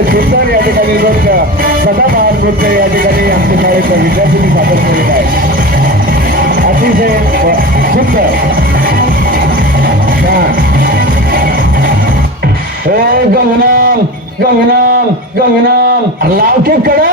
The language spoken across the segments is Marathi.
आमचे सुंदर या ठिकाणी नृत्य सदाबहार नृत्य या ठिकाणी आमच्या शाळेच्या विद्यार्थ्यांनी सादर केलेलं आहे अतिशय सुंदर छान. हो, ए गंगनाम गंगनाम गंगनाम लावते कडा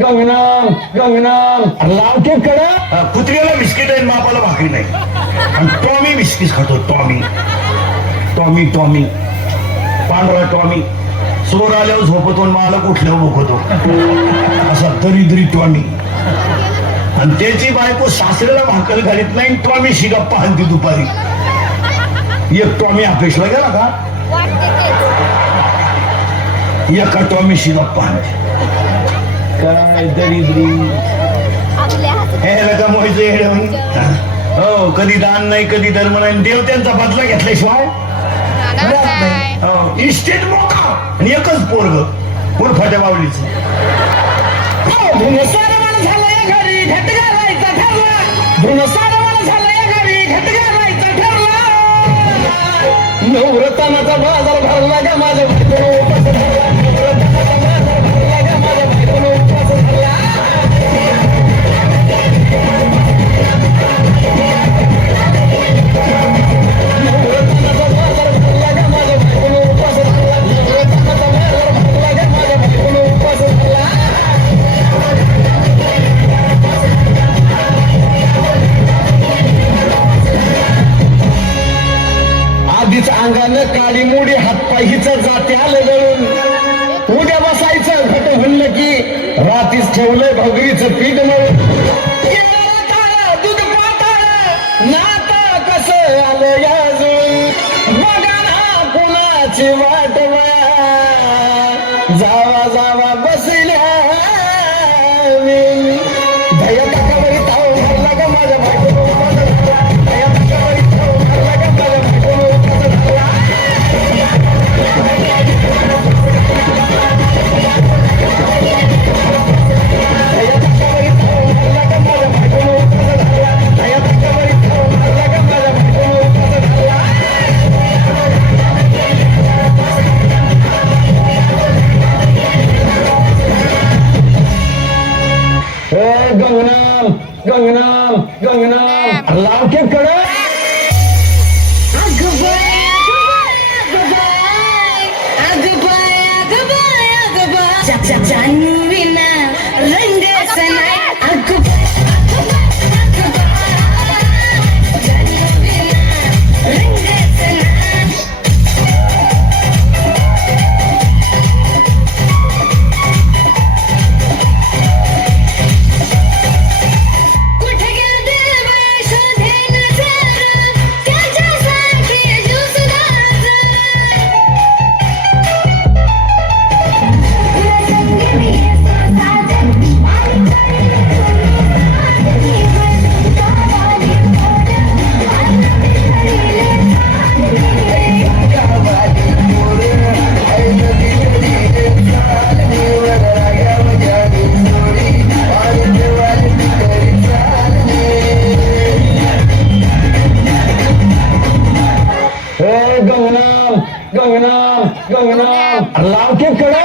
गंगनाम गंगनाम. गंगनाम लाव की कडा कुत्र्याला बिस्किट आहे मापाला भाकरी नाही. आणि टॉमी बिस्किट खातो टॉमी. Tommy Tommy. पांढरा टॉमी. चोर आल्यावर झोपतो मला कुठल्यावर भोकतो. असा दरिद्री टॉमी. आणि त्याची बायको सासऱ्याला भाकर घालीत नाही टॉमी शिगप्पा हलती दुपारी. एक टॉमी अपेक्षला गेला का? एका टॉमी शिगप्पा हलती काय दरिद्री हे नका हो कधी दान नाही कधी धर्म नाही. देव त्यांचा बदला घेतल्याशिवाय हो, इस्टेट मोका आणि एकच पोरग उर्फाच्या बावलीच. हो, धुमसारवण घट ठरला. घट नवरतानाचा बाजार भरला का माझ्या अंगानं काळी मुडी हातपाय हिचं जाते आलं गळून उद्या बसायचं घट म्हणलं की रातीच ठेवलं भगरीचं पीठ मळून. दूध पाताळ, नातं कसं आलं याजून. बघा ना कुणाची वाट वया. जावा जावा. लावके गंगनाम हे गंगनाम गंगनाम गंगनाम लावकी कडे